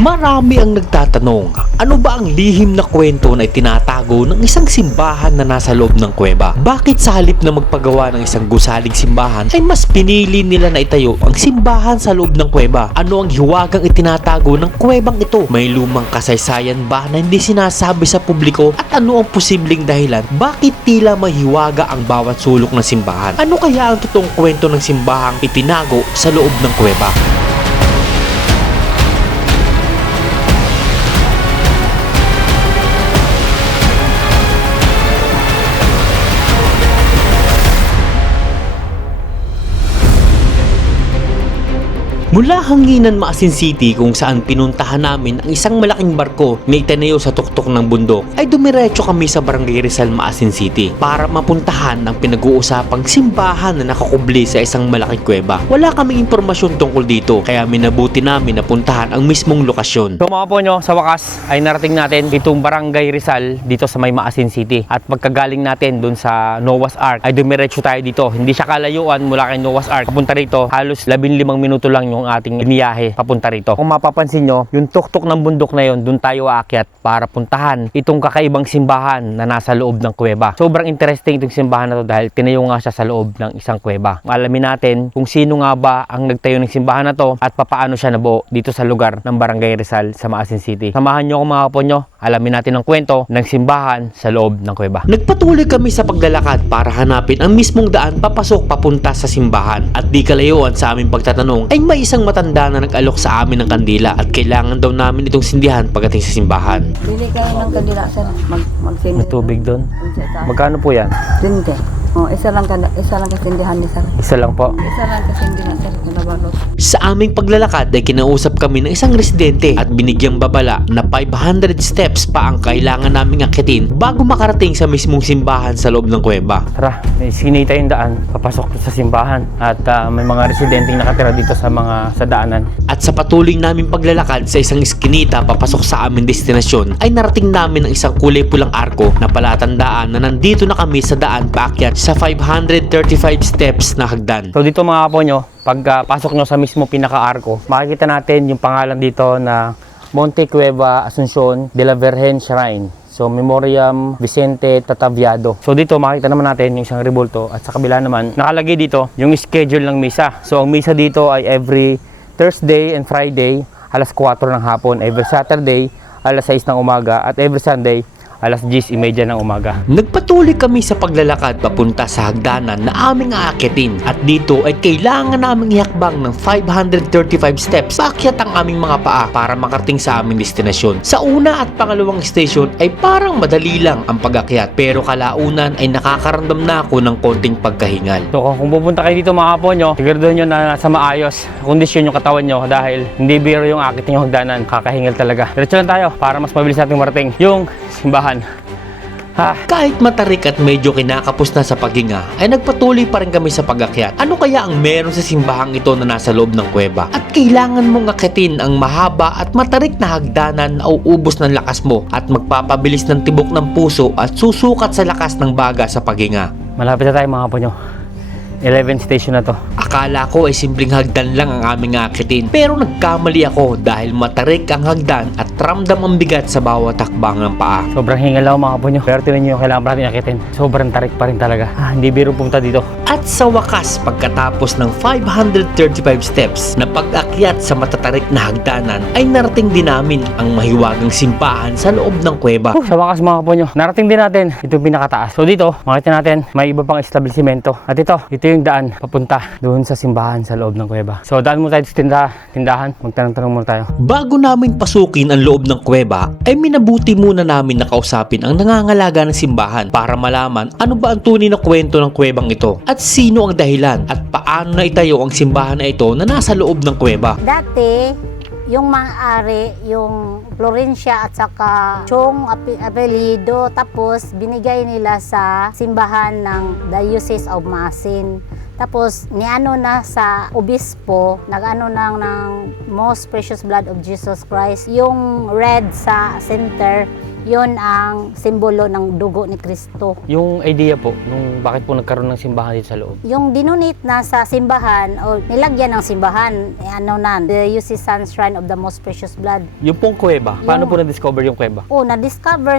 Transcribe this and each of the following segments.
Marami ang nagtatanong, ano ba ang lihim na kwento na itinatago ng isang simbahan na nasa loob ng kuweba? Bakit sa halip na magpagawa ng isang gusaling simbahan ay mas pinili nila na itayo ang simbahan sa loob ng kuweba? Ano ang hiwagang itinatago ng kuwebang ito? May lumang kasaysayan ba na hindi sinasabi sa publiko? At ano ang posibleng dahilan bakit tila may hiwaga ang bawat sulok ng simbahan? Ano kaya ang totoong kwento ng simbahang itinago sa loob ng kuweba? Mula Hanginan, Maasin City kung saan pinuntahan namin ang isang malaking barko na itinayo sa tuktok ng bundok ay dumiretso kami sa Barangay Rizal, Maasin City para mapuntahan ang pinag-uusapang simbahan na nakakubli sa isang malaking kuweba. Wala kaming impormasyon tungkol dito kaya minabuti namin na puntahan ang mismong lokasyon. So mga po nyo, sa wakas ay narating natin itong Barangay Rizal dito sa may Maasin City. At pagkagaling natin dun sa Noah's Ark ay dumiretso tayo dito. Hindi siya kalayuan mula kay Noah's Ark. Papunta rito, halos 15 minuto lang yung ating iniyahe papunta rito. Kung mapapansin nyo, yung tuktok ng bundok na yun, dun tayo aakyat para puntahan itong kakaibang simbahan na nasa loob ng kuweba. Sobrang interesting itong simbahan na to dahil tinayo nga siya sa loob ng isang kuweba. Alamin natin kung sino nga ba ang nagtayo ng simbahan na to at papaano siya nabuo dito sa lugar ng Barangay Rizal sa Maasin City. Samahan nyo ako mga kapo nyo, alamin natin ang kwento ng simbahan sa loob ng kuweba. Nagpatuloy kami sa paglalakad para hanapin ang mismong daan papasok papunta sa simbahan at di kalayuan sa aming pagtatanong ay may isang matanda na nag-alok sa amin ng kandila at kailangan daw namin itong sindihan pagdating sa simbahan. Bili kayo ng kandila, sir. Magsindi. May tubig doon. Magkano po yan? 20. Oh, isa lang kasindihan ni sir. Isa lang po. Isa lang kasindihan, sir. Kinabalot. Sa aming paglalakad ay kinausap kami ng isang residente at binigyang babala na 500 steps pa ang kailangan naming akitin bago makarating sa mismong simbahan sa loob ng kuweba. Tara, may sinita yung daan, papasok sa simbahan at may mga residenteng nakatira dito sa daanan. At sa patuloy naming paglalakad sa isang iskinita papasok sa aming destinasyon ay narating namin ang isang kulay pulang arko na palatandaan na nandito na kami sa daan paakyat sa 535 steps na hagdan. So dito mga kapo nyo, pag pasok nyo sa mismo pinaka-arko, makikita natin yung pangalan dito na Monte Cueva Asuncion de la Virgen Shrine. So Memoriam Vicente Tataviado. So dito makikita naman natin yung isang rebulto at sa kabila naman nakalagay dito yung schedule ng misa. So ang misa dito ay every Thursday and Friday alas 4 ng hapon, every Saturday alas 6 ng umaga at every Sunday alas 10:30 ng umaga. Nagpatuloy kami sa paglalakad papunta sa hagdanan na aming aakitin at dito ay kailangan naming ihakbang ng 535 steps paakyat ang aming mga paa para makarating sa aming destinasyon. Sa una at pangalawang station ay parang madali lang ang pag-akyat pero kalaunan ay nakakaramdam na ako ng konting pagkahingal. So kung pupunta kayo dito mga kapo nyo, siguraduhin nyo na nasa maayos kondisyon yung katawan nyo dahil hindi biro yung akit yung hagdanan, kakahingal talaga. Diretso lang tayo para mas mabilis nating marating yung simbahan. Kahit matarik at medyo kinakapos na sa paghinga, ay nagpatuloy pa rin kami sa pag-akyat. Ano kaya ang meron sa simbahang ito na nasa loob ng kuweba? At kailangan mong akitin ang mahaba at matarik na hagdanan na uubos ng lakas mo at magpapabilis ng tibok ng puso at susukat sa lakas ng baga sa paghinga. Malapit na tayo mga kapo nyo. 11 station na to. Akala ko ay simpleng hagdan lang ang aming akitin pero nagkamali ako dahil matarik ang hagdan at ramdam ang bigat sa bawat hakbang ng paa. Sobrang hingal ako mga kapo nyo. Pero tinan nyo yung kailangan natin akitin. Sobrang tarik pa rin talaga. Hindi biro pumunta dito. At sa wakas, pagkatapos ng 535 steps na pag-akyat sa matatarik na hagdanan, ay narating din namin ang mahiwagang simbahan sa loob ng kuweba. Sa wakas mga kapo nyo, narating din natin itong pinakataas. So dito, makita natin may iba pang establishmento. At ito yung daan papunta doon sa simbahan sa loob ng kuweba. So daan mo tayo sa tindahan, magtanong-tanong muna tayo. Bago namin pasukin ang loob ng kuweba, ay minabuti muna namin nakausapin ang nangangalaga ng simbahan para malaman ano ba ang tunay na kwento ng kuwebang ito at sino ang dahilan at paano na itayo ang simbahan na ito na nasa loob ng kuweba. Dati, yung may-ari, yung Florencia at saka Chong apelido, tapos binigay nila sa simbahan ng Diocese of Maasin. Tapos niano na sa obispo, nag-ano ng Most Precious Blood of Jesus Christ, yung red sa center Yun ang simbolo ng dugo ni Kristo. Yung idea po, nung bakit po nagkaroon ng simbahan dito sa loob? Yung dinunit na sa simbahan o nilagyan ng simbahan, the Yusisan Shrine of the Most Precious Blood. Yung pong kuweba, paano po na-discover yung kuweba? Na-discover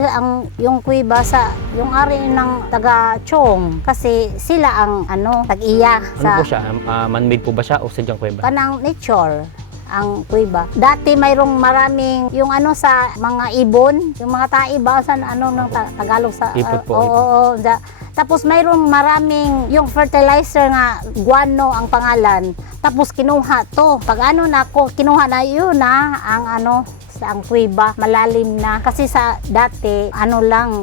yung kuweba sa yung ari ng taga Chong kasi sila ang tag-iya Ano sa po siya? Man-made po ba siya o sadyang kuweba? kanang nature ang kuweba. Dati mayroong maraming yung sa mga ibon, yung mga taiba sa ng Tagalog sa Ipot po, oo. Tapos mayroong maraming yung fertilizer nga guano ang pangalan. Tapos kinuha to. Pag kinuha na yun ang sa ang kuweba, malalim na. Kasi sa dati,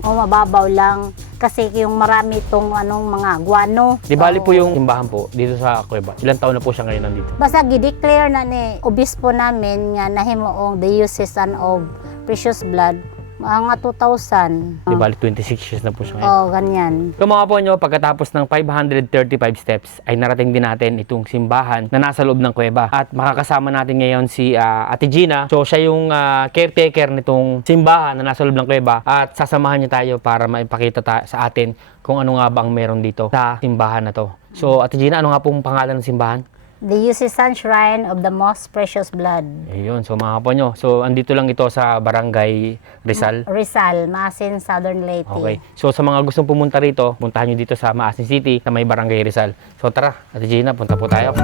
mababaw lang. Kasi yung marami itong mga guano. Di bali po Oo. yung simbahan po dito sa kuweba. Ilang taon na po siya ngayon nandito? Basta gideclare na ni obispo namin nga nahimuong the Yusisan of Precious Blood mga 2000. Di bali 26 years na po siya ngayon. Oh, ganyan. So mga po nyo, pagkatapos ng 535 steps ay narating din natin itong simbahan na nasa loob ng kuweba. At makakasama natin ngayon si Ate Gina. So siya yung caretaker nitong simbahan na nasa loob ng kuweba. At sasamahan niya tayo para maipakita sa atin kung ano nga bang meron dito sa simbahan na to. So Ate Gina, ano nga pong pangalan ng simbahan? The Yusisan Shrine of the Most Precious Blood. Ayun, so mga po nyo. So andito lang ito sa Barangay Rizal. Rizal, Maasin, Southern Leyte. Okay. So sa mga gustong pumunta rito, puntahan nyo dito sa Maasin City na may Barangay Rizal. So tara, Ate Gina, punta po tayo.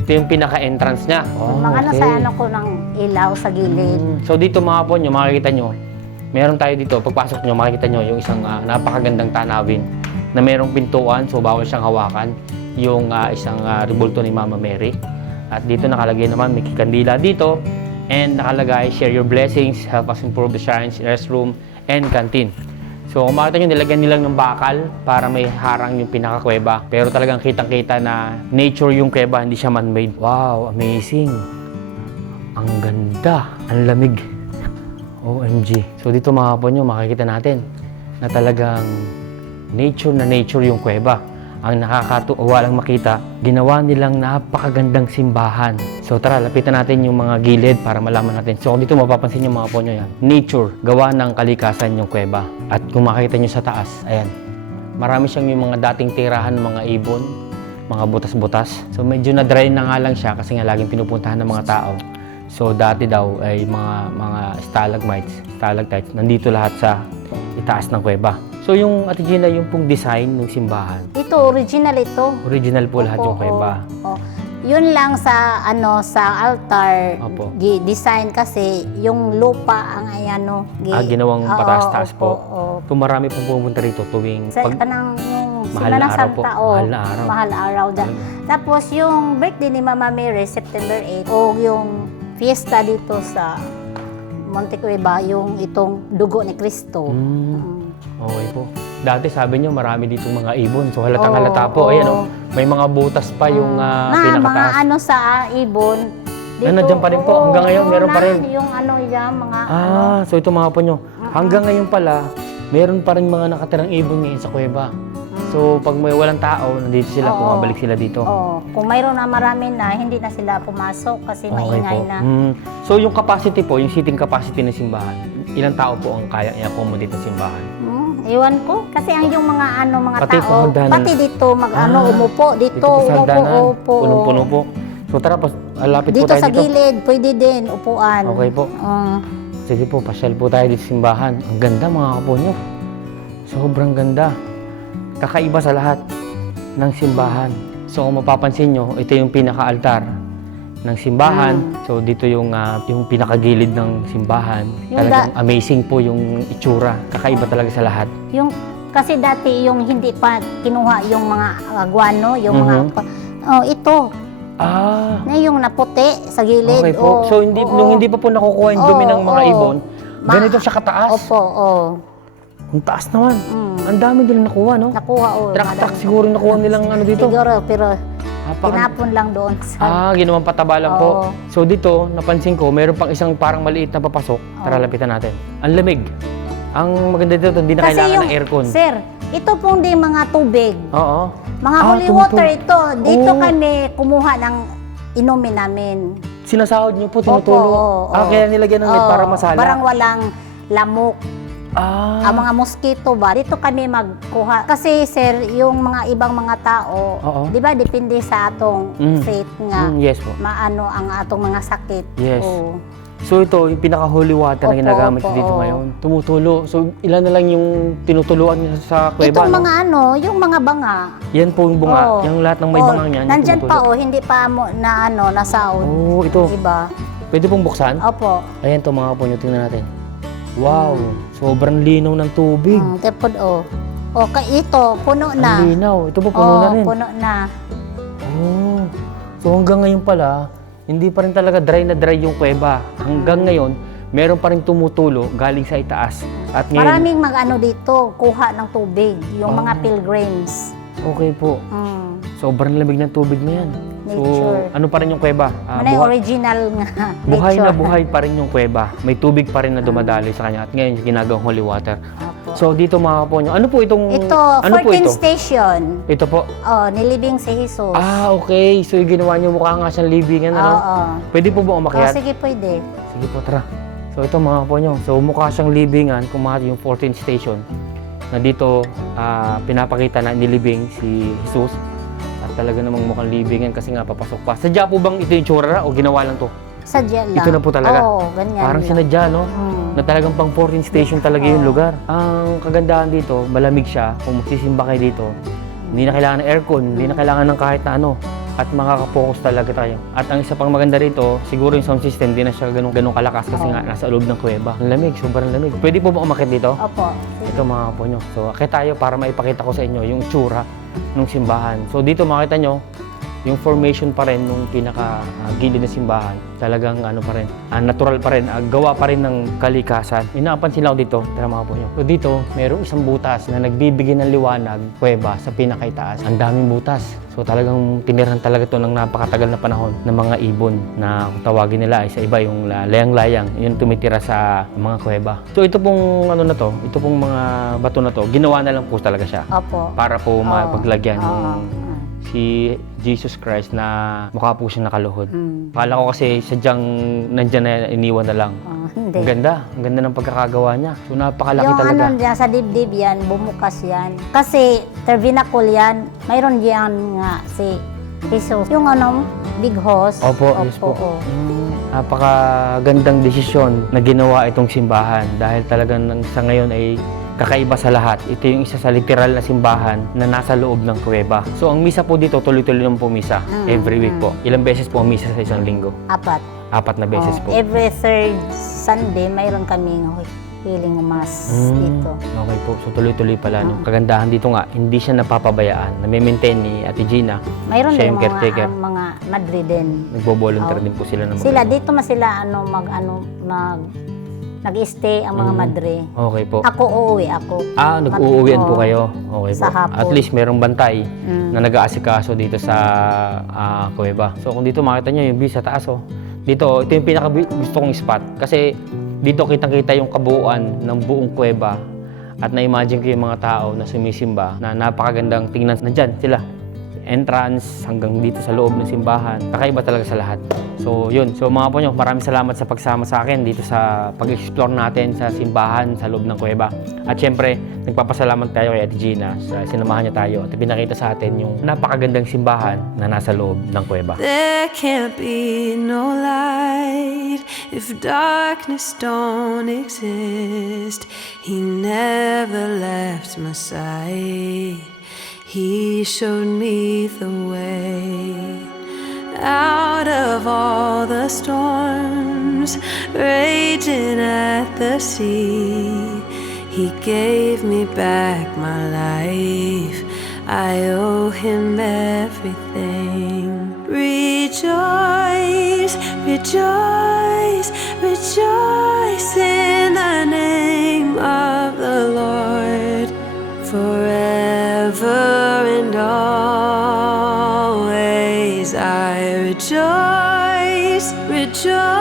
Ito yung pinaka-entrance niya. Mga sa ko ng ilaw sa gilid. So dito mga po nyo, makikita nyo, meron tayo dito, pagpasok nyo, makikita nyo yung isang napakagandang tanawin na merong pintuan, so bawal siyang hawakan, yung isang rebulto ni Mama Mary. At dito nakalagay naman, may kandila dito, and nakalagay, share your blessings, help us improve the shrines, restroom, and canteen. So kung makita nyo, nilagyan nilang ng bakal para may harang yung pinakakuweba. Pero talagang kitang-kita na nature yung kuweba, hindi siya man-made. Wow, amazing! Ang ganda, ang lamig. OMG. So dito mga po nyo, makikita natin na talagang nature yung kuweba. Ang nakakatuwa lang makita, ginawa nilang napakagandang simbahan. So tara, lapitan natin yung mga gilid para malaman natin. So dito mapapansin nyo mga po nyo yan. Nature, gawa ng kalikasan yung kuweba. At kung makikita nyo sa taas, ayan. Marami siyang yung mga dating tirahan ng mga ibon, mga butas-butas. So medyo na-dry na nga lang siya kasi nga laging pinupuntahan ng mga tao. So dati daw ay mga stalagmites, stalactites, nandito lahat sa itaas ng kuweba. So yung Ate Gina, yung pong design ng simbahan. Ito, original ito. Original po lahat yung kuweba. Oo. Yun lang sa sa altar Opo. design kasi yung lupa ang Ginawang pataas-taas po. Oo. So marami pong pumunta rito tuwing Sa pag kanang yung mahal Semana na araw po. Santa, Mahal na araw. Mahal araw. Tapos yung birthday ni Mama Mary, September 8, o yung fiesta dito sa Montecueva, yung itong dugo ni Kristo. Okay po. Dati sabi niyo marami dito mga ibon. So halatang halata po. Ayan o, may mga butas pa yung mga pinakataas. sa ibon. Dito, nandiyan pa rin po. Hanggang ngayon, meron pa rin. Yung yan, mga So ito mga po nyo. Hanggang ngayon pala, meron pa rin mga nakatirang ibon ngayon sa kuweba. So pag may walang tao, nandito sila, pumabalik sila dito. Kung mayroon na marami na, hindi na sila pumasok kasi maingay na. So yung capacity po, yung seating capacity ng simbahan, ilang tao po ang kaya i-accommodate ng simbahan? Iwan ko. Kasi ang yung mga Pati tao, po hagdanan. pati dito, umupo. Dito, po sa hagdanan. upo. Punong-puno po. So tara, lapit Dito po tayo sa dito. gilid, pwede din, upuan. Okay po. Sige po, pasyal po tayo dito sa simbahan. Ang ganda mga kapo nyo. Sobrang ganda. Kakaiba sa lahat ng simbahan. So kung mapapansin nyo, ito yung pinaka-altar ng simbahan. So dito yung pinakagilid ng simbahan. Talagang amazing po yung itsura. Kakaiba talaga sa lahat. Kasi dati yung hindi pa kinuha yung mga guano, yung mga ito. Na yung naputi sa gilid. Okay po. So nung hindi pa po nakukuha yung dumi ng mga ibon, ganito siya kataas. Opo, Ang taas naman. Ang dami nilang nakuha, no? Nakuha, Truck siguro nakuha nilang dito. Siguro, pero tinapon lang doon sa... Ginawang pataba lang po. So dito, napansin ko, meron pang isang parang maliit na papasok. Tara, lapitan natin. Ang lamig. Ang maganda dito, hindi na kailangan ng aircon. Sir, ito pong di mga tubig. Oo. Mga holy water ito. Dito kami kumuha ng inumin namin. Sinasahod niyo po, Opo, tinutulong? oo. Kaya nilagyan ng net Oo, para masala? Parang walang lamok. Ah. Ang mga mosquito ba, dito kami magkuha. Kasi sir, yung mga ibang mga tao, Oo. di ba depende sa atong faith nga, Yes po. maano ang atong mga sakit. Yes. Oo. So ito, yung pinaka-holy water na Opo, ginagamit opo, dito oo. ngayon. Tumutulo. So ilan na lang yung tinutuluan niyo sa kuweba? Itong no? mga ano, yung mga banga. Yan po yung bunga. Oo. Yung lahat ng may Oo, bunga niyan. yung Nandyan pa tumutulo. hindi pa mo na ano, nasaod. Oh, ito. Iba. Pwede pong buksan? Opo. Ayan to mga po nyo, tingnan natin. Wow, sobrang linaw ng tubig. Tepod O, ito, puno na. Ang linaw. Ito po, puno na rin. puno na. Oh. So hanggang ngayon pala, hindi pa rin talaga dry na dry yung kuweba. Hanggang ngayon, meron pa rin tumutulo galing sa itaas. At ngayon, Maraming mag-ano dito, kuha ng tubig. Yung mga pilgrims. okay po. Mm. Sobrang lamig ng tubig na yan. So, Nature. ano pa rin yung kuweba? Manay original nga. buhay na nature. buhay pa rin yung kuweba. May tubig pa rin na dumadaloy sa kanya. At ngayon, ginagawang holy water. Opo. So, dito mga po nyo, ano po itong... Ito, ano po 14 ito? station. Ito po. Nilibing si Jesus. Ah, okay. So, yung ginawa nyo mukha nga siyang libingan, ano? Oo. Pwede po ba umakyat? Sige, pwede. Sige po, tara. So, ito mga po nyo. So, mukha siyang libingan kung mga yung 14th station na dito pinapakita na nilibing si Jesus. At talaga namang mukhang libingan kasi nga papasok pa. Sadya po bang ito yung tsura o ginawa lang to? Sadya lang. Ito na po talaga? Oo, ganyan Parang lang. sinadya, no? Hmm. Na talagang pang 14 station talaga yung lugar. Ang kagandahan dito, malamig siya. Kung magsisimba kayo dito, hindi na kailangan ng aircon, hindi na kailangan ng kahit na ano. At makaka-focus talaga tayo. At ang isa pang maganda rito, siguro yung sound system, hindi na siya ganun kalakas kasi nga nasa loob ng kuweba. Ang lamig, sobrang lamig. Pwede po ba umakit dito? Opo. Ito mga po nyo. So, akit tayo para maipakita ko sa inyo yung tsura ng simbahan. So, dito makita nyo, yung formation pa rin nung pinaka-gilid na simbahan. Talagang ano pa rin, natural pa rin, gawa pa rin ng kalikasan. May napansin lang ako dito, tara mga po nyo. So, dito, mayroong isang butas na nagbibigay ng liwanag, kuweba, sa pinakaitaas. Ang daming butas. So, talagang tinirhan talaga to ng napakatagal na panahon ng mga ibon na kung tawagin nila ay sa iba yung layang-layang, yung tumitira sa mga kuweba. So, ito pong ano na to, ito pong mga bato na to, ginawa na lang po talaga siya Opo. para po mapaglagyan Oo. ng si Jesus Christ na mukha po siya nakaluhod. Mm. Akala ko kasi sadyang nandyan na iniwan na lang. Hindi. Ang ganda ng pagkakagawa niya. So napakalaki Yung talaga. ano dyan, sa dibdib yan, bumukas yan. Kasi tabernacle yan, mayroon diyan nga si Jesus. Yung ano, big host. Opo, yes po. oo. Napakagandang desisyon na ginawa itong simbahan dahil talagang sa ngayon ay kakaiba sa lahat. Ito yung isa sa literal na simbahan na nasa loob ng kuweba. So ang misa po dito, tuloy-tuloy naman po misa. Every week po. Ilang beses po ang misa sa isang linggo? 4. 4 na beses po. Every third Sunday, mayroon kaming healing mass dito. Okay po. So tuloy-tuloy pala. No? Kagandahan dito nga, hindi siya napapabayaan. Nami-maintain ni Ate Gina. Mayroon Siya din yung caretaker. mga Madrid din. Nagbo-volunteer din po sila na Sila, dito mas sila nag-stay ang mga madre. Okay po. Ako uuwi ako. Nag-uuwian po kayo. Okay po. Sa hapon. At least merong bantay na nag-aasikaso dito sa kuweba. So kung dito makita nyo yung view sa taas, dito, ito yung pinaka gusto kong spot. Kasi dito kitang-kita yung kabuuan ng buong kuweba. At na-imagine ko yung mga tao na sumisimba na napakagandang tingnan. Nandyan sila. Entrance hanggang dito sa loob ng simbahan. Kakaiba talaga sa lahat. So, yun. So, mga po nyo, maraming salamat sa pagsama sa akin dito sa pag-explore natin sa simbahan sa loob ng kuweba. At syempre, nagpapasalamat tayo kay Ate Gina sa sinamahan niya tayo at pinakita sa atin yung napakagandang simbahan na nasa loob ng kuweba. There can't be no light if darkness don't exist. He never left my side. He showed me the way out of all the storms raging at the sea. He gave me back my life. I owe him everything. Rejoice, rejoice, rejoice in the name of the Lord. Forever and always I rejoice, rejoice.